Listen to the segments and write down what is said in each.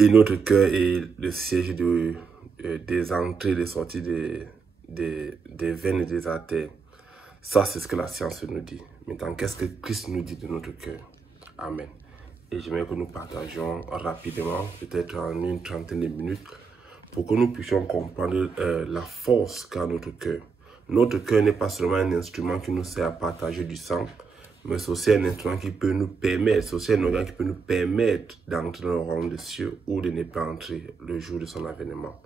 Et notre cœur est le siège des entrées et des sorties des veines et des artères. Ça, c'est ce que la science nous dit. Maintenant, qu'est-ce que Christ nous dit de notre cœur? Amen. Et j'aimerais que nous partagions rapidement, peut-être en une trentaine de minutes, pour que nous puissions comprendre la force qu'a notre cœur. Notre cœur n'est pas seulement un instrument qui nous sert à partager du sang, mais c'est aussi un instrument qui peut nous permettre, c'est aussi un organe qui peut nous permettre d'entrer dans le royaume des cieux ou de ne pas entrer le jour de son avènement.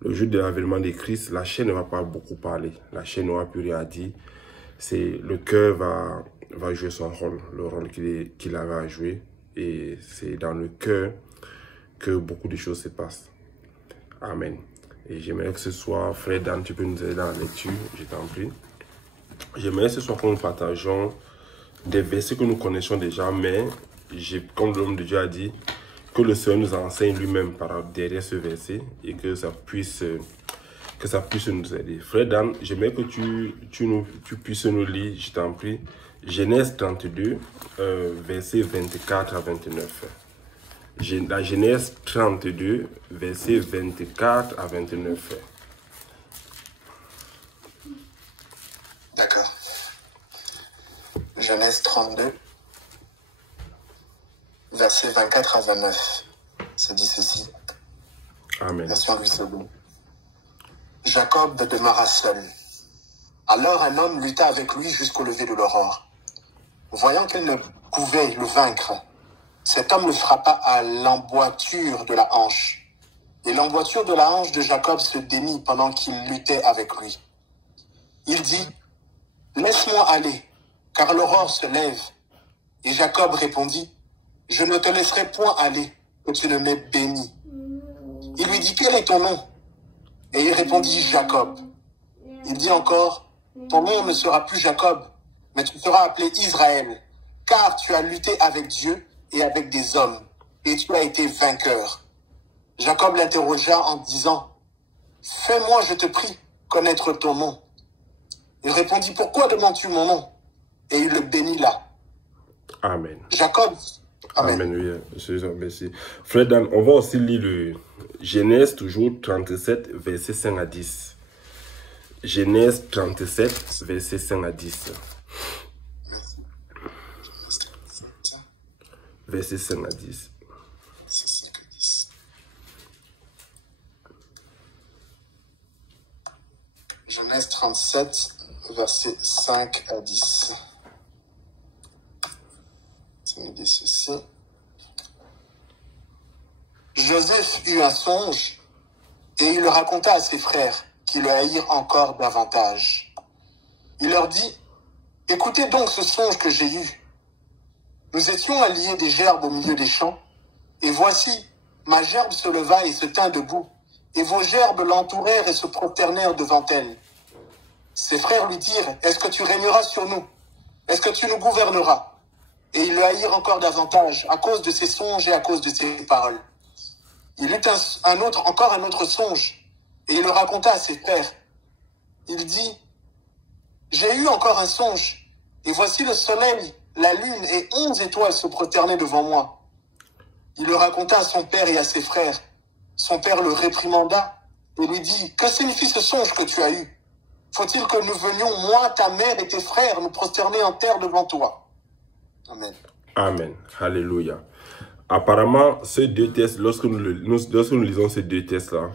Le jour de l'avènement de Christ, la chair ne va pas beaucoup parler. La chair n'aura plus rien à dire. Le cœur va jouer son rôle, le rôle qu'il avait à jouer. Et c'est dans le cœur que beaucoup de choses se passent. Amen. Et j'aimerais que ce soit, frère Dan, tu peux nous aider dans la lecture, je t'en prie. J'aimerais que ce soit que nous partageons des versets que nous connaissons déjà, mais comme l'homme de Dieu a dit, que le Seigneur nous enseigne lui-même derrière ce verset et que ça puisse nous aider. Frère Dan, j'aimerais que tu puisses nous lire, je t'en prie, Genèse 32, versets 24 à 29. La Genèse 32, versets 24 à 29. D'accord. Genèse 32, versets 24 à 29. Ça dit ceci. Amen. Version Louis II. Jacob demeura seul. Alors un homme lutta avec lui jusqu'au lever de l'aurore. Voyant qu'il ne pouvait le vaincre, cet homme le frappa à l'emboîture de la hanche. Et l'emboîture de la hanche de Jacob se démit pendant qu'il luttait avec lui. Il dit, « Laisse-moi aller, car l'aurore se lève. » Et Jacob répondit, « Je ne te laisserai point aller, que tu ne m'aies béni. » Il lui dit, « Quel est ton nom ?» Et il répondit, « Jacob. » Il dit encore, « Ton nom ne sera plus Jacob, mais tu seras appelé Israël, car tu as lutté avec Dieu et avec des hommes, et tu as été vainqueur. » Jacob l'interrogea en disant, « Fais-moi, je te prie, connaître ton nom. » Il répondit, « Pourquoi demandes-tu mon nom ?» Et il le bénit là. Amen. Jacob. Amen. Amen, oui, merci. Frère Dan, on va aussi lire le Genèse, toujours 37, versets 5 à 10. Genèse 37, versets 5 à 10. Verset 5 à 10. Genèse 37, versets 5 à 10. Ça nous dit ceci. Joseph eut un songe, et il le raconta à ses frères, qui le haïrent encore davantage. Il leur dit, « Écoutez donc ce songe que j'ai eu. Nous étions alliés des gerbes au milieu des champs, et voici, ma gerbe se leva et se tint debout, et vos gerbes l'entourèrent et se prosternèrent devant elle. Ses frères lui dirent, « Est-ce que tu régneras sur nous? Est-ce que tu nous gouverneras ?» Et ils le haïrent encore davantage, à cause de ses songes et à cause de ses paroles. Il eut encore un autre songe, et il le raconta à ses frères. Il dit, « J'ai eu encore un songe, et voici le soleil, la lune et 11 étoiles se prosternaient devant moi. » Il le raconta à son père et à ses frères. Son père le réprimanda et lui dit, « Que signifie ce songe que tu as eu? Faut-il que nous venions, moi, ta mère et tes frères, nous prosterner en terre devant toi? » Amen. Amen. Alléluia. Apparemment, ces deux textes, lorsque nous lisons ces deux textes-là,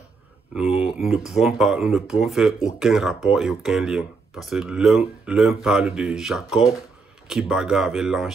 nous ne pouvons faire aucun rapport et aucun lien. Parce que l'un parle de Jacob qui bagarre avec l'ange